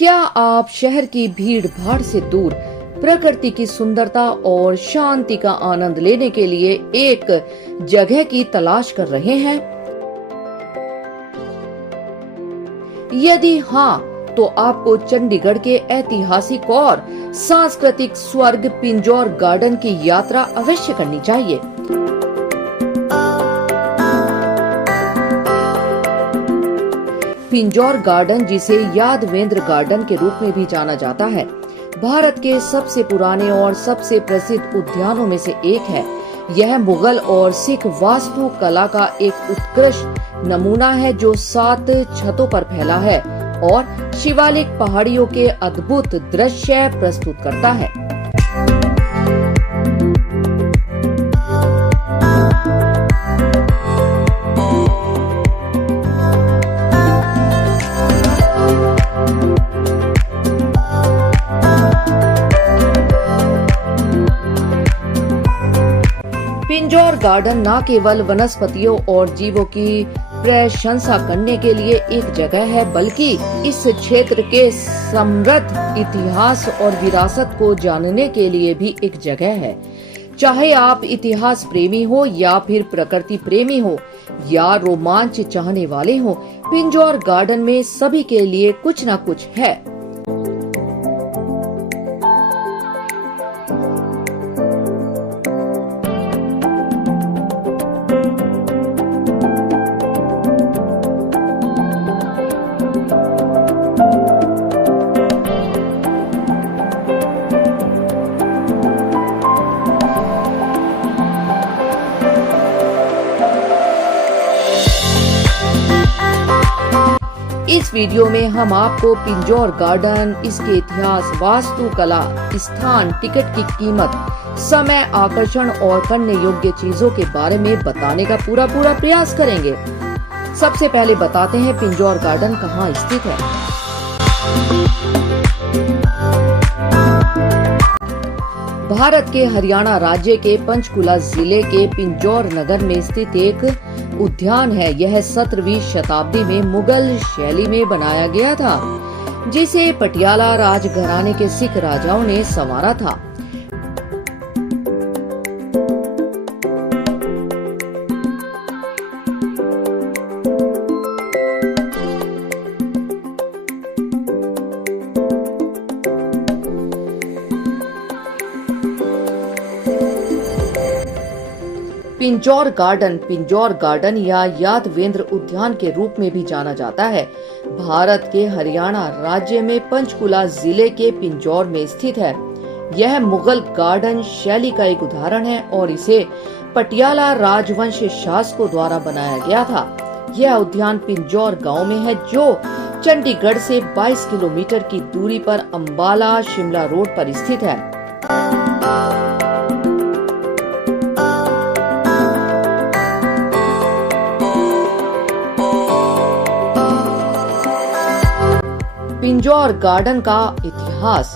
क्या आप शहर की भीड़ भाड़ से दूर प्रकृति की सुंदरता और शांति का आनंद लेने के लिए एक जगह की तलाश कर रहे हैं? यदि हाँ, तो आपको चंडीगढ़ के ऐतिहासिक और सांस्कृतिक स्वर्ग पिंजौर गार्डन की यात्रा अवश्य करनी चाहिए। पिंजौर गार्डन, जिसे यादवेंद्र गार्डन के रूप में भी जाना जाता है, भारत के सबसे पुराने और सबसे प्रसिद्ध उद्यानों में से एक है। यह मुगल और सिख वास्तुकला का एक उत्कृष्ट नमूना है जो 7 छतों पर फैला है और शिवालिक पहाड़ियों के अद्भुत दृश्य प्रस्तुत करता है। पिंजौर गार्डन न केवल वनस्पतियों और जीवों की प्रशंसा करने के लिए एक जगह है, बल्कि इस क्षेत्र के समृद्ध इतिहास और विरासत को जानने के लिए भी एक जगह है। चाहे आप इतिहास प्रेमी हो या फिर प्रकृति प्रेमी हो या रोमांच चाहने वाले हो, पिंजौर गार्डन में सभी के लिए कुछ न कुछ है। इस वीडियो में हम आपको पिंजौर गार्डन, इसके इतिहास, वास्तुकला, स्थान, टिकट की कीमत, समय, आकर्षण और करने योग्य चीजों के बारे में बताने का पूरा प्रयास करेंगे। सबसे पहले बताते हैं पिंजौर गार्डन कहाँ स्थित है। भारत के हरियाणा राज्य के पंचकुला जिले के पिंजौर नगर में स्थित एक उद्यान है। यह 17वीं शताब्दी में मुगल शैली में बनाया गया था, जिसे पटियाला राजघराने के सिख राजाओं ने संवारा था। पिंजौर गार्डन या यादवेंद्र उद्यान के रूप में भी जाना जाता है, भारत के हरियाणा राज्य में पंचकुला जिले के पिंजौर में स्थित है। यह मुगल गार्डन शैली का एक उदाहरण है और इसे पटियाला राजवंश शासकों द्वारा बनाया गया था। यह उद्यान पिंजौर गांव में है, जो चंडीगढ़ से 22 किलोमीटर की दूरी पर अंबाला शिमला रोड पर स्थित है। पिंजौर गार्डन का इतिहास।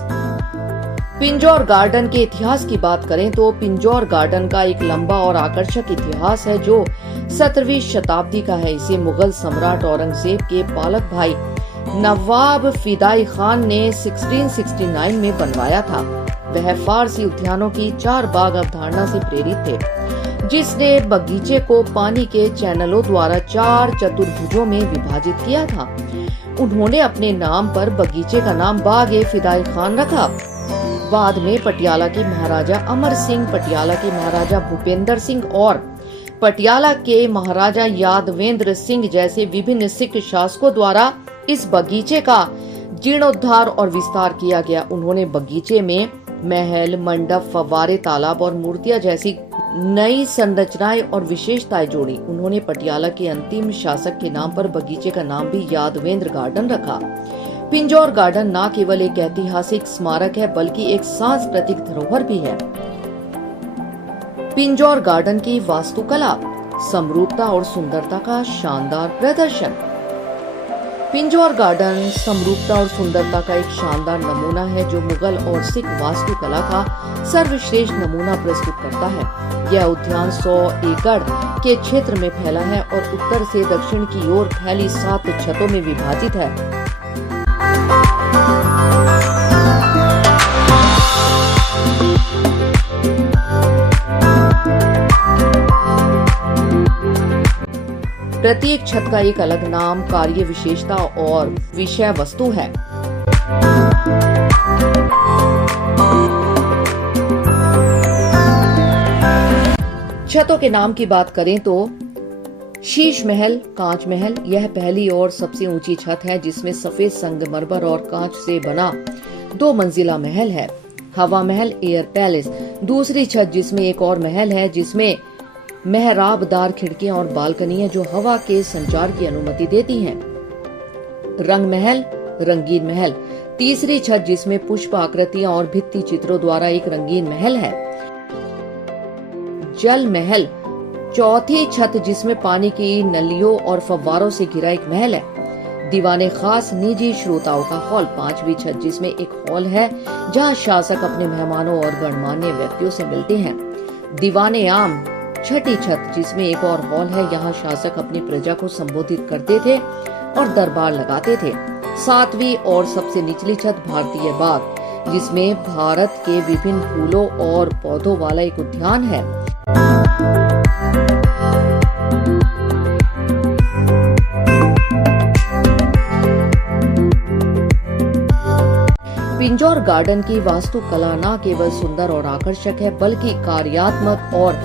पिंजौर गार्डन के इतिहास की बात करें तो पिंजौर गार्डन का एक लंबा और आकर्षक इतिहास है जो 17वीं शताब्दी का है। इसे मुगल सम्राट औरंगजेब के पालक भाई नवाब फिदाई खान ने 1669 में बनवाया था। वह फारसी उद्यानों की 4 बाग अवधारणा से प्रेरित थे, जिसने बगीचे को पानी के चैनलों द्वारा 4 चतुर्भुजों में विभाजित किया था। उन्होंने अपने नाम पर बगीचे का नाम बाग-ए-फिदाई खान रखा। बाद में पटियाला के महाराजा अमर सिंह, पटियाला के महाराजा भूपेंद्र सिंह और पटियाला के महाराजा यादवेंद्र सिंह जैसे विभिन्न सिख शासकों द्वारा इस बगीचे का जीर्णोद्धार और विस्तार किया गया। उन्होंने बगीचे में महल, मंडप, फव्वारे, तालाब और मूर्तियां जैसी नई संरचनाएं और विशेषताएं जोड़ी। उन्होंने पटियाला के अंतिम शासक के नाम पर बगीचे का नाम भी यादवेंद्र गार्डन रखा। पिंजौर गार्डन न केवल एक ऐतिहासिक स्मारक है, बल्कि एक सांस्कृतिक धरोहर भी है। पिंजौर गार्डन की वास्तुकला, समरूपता और सुंदरता का शानदार प्रदर्शन। पिंजौर गार्डन समरूपता और सुंदरता का एक शानदार नमूना है जो मुगल और सिख वास्तुकला का सर्वश्रेष्ठ नमूना प्रस्तुत करता है। यह उद्यान 100 एकड़ के क्षेत्र में फैला है और उत्तर से दक्षिण की ओर फैली 7 छतों में विभाजित है। प्रत्येक छत का एक अलग नाम, कार्य विशेषता और विषय वस्तु है। छतों के नाम की बात करें तो शीश महल, कांच महल, यह पहली और सबसे ऊंची छत है जिसमें सफेद संगमरमर और कांच से बना 2 मंजिला महल है। हवा महल, एयर पैलेस, दूसरी छत जिसमें एक और महल है जिसमें मेहराबदार खिड़कियां और बालकनियां जो हवा के संचार की अनुमति देती हैं। रंग महल, रंगीन महल, तीसरी छत जिसमें पुष्प आकृतियां और भित्ति चित्रों द्वारा एक रंगीन महल है। जल महल, चौथी छत जिसमें पानी की नलियों और फव्वारों से घिरा एक महल है। दीवाने खास, निजी श्रोताओं का हॉल, पांचवी छत जिसमें एक हॉल है जहां शासक अपने मेहमानों और गणमान्य व्यक्तियों से मिलते हैं। दीवाने आम, छठी छत जिसमें एक और हॉल है, यहाँ शासक अपनी प्रजा को संबोधित करते थे और दरबार लगाते थे। सातवीं और सबसे निचली छत भारतीय बाग, जिसमें भारत के विभिन्न फूलों और पौधों वाला एक उद्यान है। पिंजौर गार्डन की वास्तुकला न केवल सुंदर और आकर्षक है बल्कि कार्यात्मक और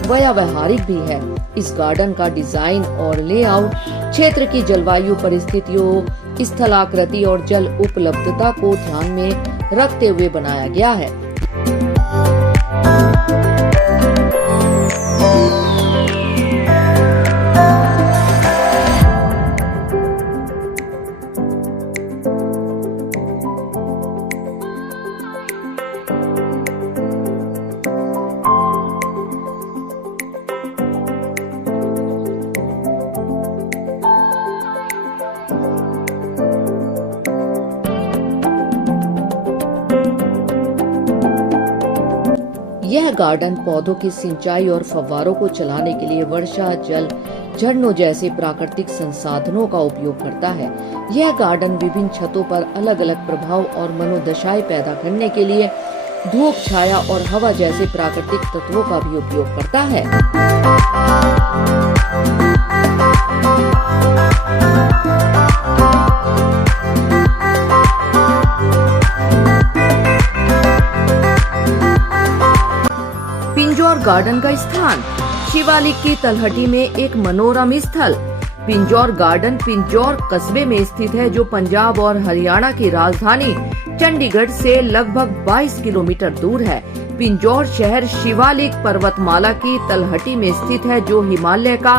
व्यावहारिक भी है। इस गार्डन का डिजाइन और लेआउट क्षेत्र की जलवायु परिस्थितियों, स्थलाकृति और जल उपलब्धता को ध्यान में रखते हुए बनाया गया है। यह गार्डन पौधों की सिंचाई और फव्वारों को चलाने के लिए वर्षा जल झरनों जैसे प्राकृतिक संसाधनों का उपयोग करता है। यह गार्डन विभिन्न छतों पर अलग अलग प्रभाव और मनोदशाएं पैदा करने के लिए धूप, छाया और हवा जैसे प्राकृतिक तत्वों का भी उपयोग करता है। पिंजौर गार्डन का स्थान, शिवालिक की तलहटी में एक मनोरम स्थल। पिंजौर गार्डन पिंजौर कस्बे में स्थित है जो पंजाब और हरियाणा की राजधानी चंडीगढ़ से लगभग 22 किलोमीटर दूर है। पिंजौर शहर शिवालिक पर्वतमाला की तलहटी में स्थित है जो हिमालय का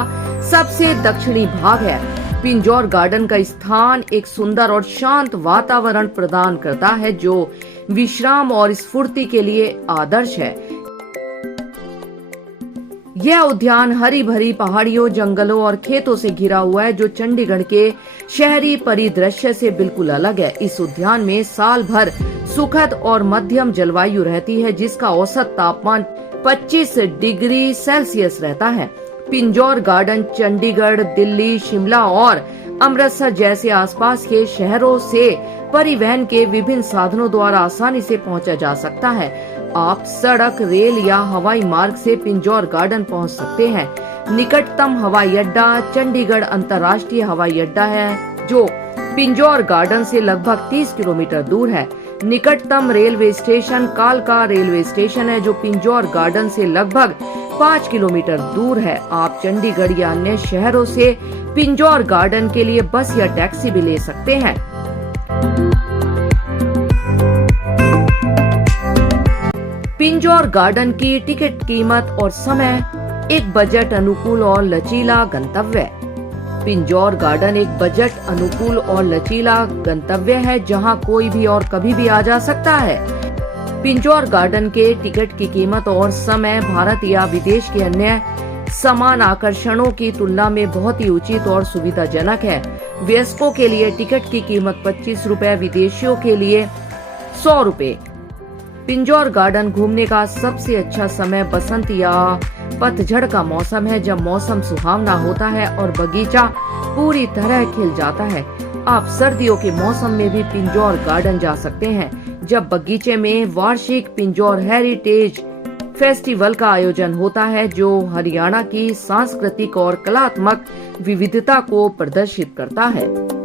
सबसे दक्षिणी भाग है। पिंजौर गार्डन का स्थान एक सुंदर और शांत वातावरण प्रदान करता है जो विश्राम और स्फूर्ति के लिए आदर्श है। यह उद्यान हरी भरी पहाड़ियों, जंगलों और खेतों से घिरा हुआ है जो चंडीगढ़ के शहरी परिदृश्य से बिल्कुल अलग है। इस उद्यान में साल भर सुखद और मध्यम जलवायु रहती है जिसका औसत तापमान 25 डिग्री सेल्सियस रहता है। पिंजौर गार्डन चंडीगढ़, दिल्ली, शिमला और अमृतसर जैसे आसपास के शहरों से परिवहन के विभिन्न साधनों द्वारा आसानी से पहुंचा जा सकता है। आप सड़क, रेल या हवाई मार्ग से पिंजौर गार्डन पहुंच सकते हैं। निकटतम हवाई अड्डा चंडीगढ़ अंतर्राष्ट्रीय हवाई अड्डा है जो पिंजौर गार्डन से लगभग 30 किलोमीटर दूर है। निकटतम रेलवे स्टेशन कालका रेलवे स्टेशन है जो पिंजौर गार्डन से लगभग 5 किलोमीटर दूर है। आप चंडीगढ़ या अन्य शहरों से पिंजौर गार्डन के लिए बस या टैक्सी भी ले सकते हैं। पिंजौर गार्डन की टिकट कीमत और समय, एक बजट अनुकूल और लचीला गंतव्य। पिंजौर गार्डन एक बजट अनुकूल और लचीला गंतव्य है जहां कोई भी और कभी भी आ जा सकता है। पिंजौर गार्डन के टिकट की कीमत और समय भारत या विदेश के अन्य समान आकर्षणों की तुलना में बहुत ही उचित और सुविधाजनक है। वयस्कों के लिए टिकट की कीमत 25 रुपए, विदेशियों के लिए 100 रुपए। पिंजौर गार्डन घूमने का सबसे अच्छा समय बसंत या पतझड़ का मौसम है जब मौसम सुहावना होता है और बगीचा पूरी तरह खिल जाता है। आप सर्दियों के मौसम में भी पिंजौर गार्डन जा सकते हैं जब बगीचे में वार्षिक पिंजौर हेरिटेज फेस्टिवल का आयोजन होता है, जो हरियाणा की सांस्कृतिक और कलात्मक विविधता को प्रदर्शित करता है।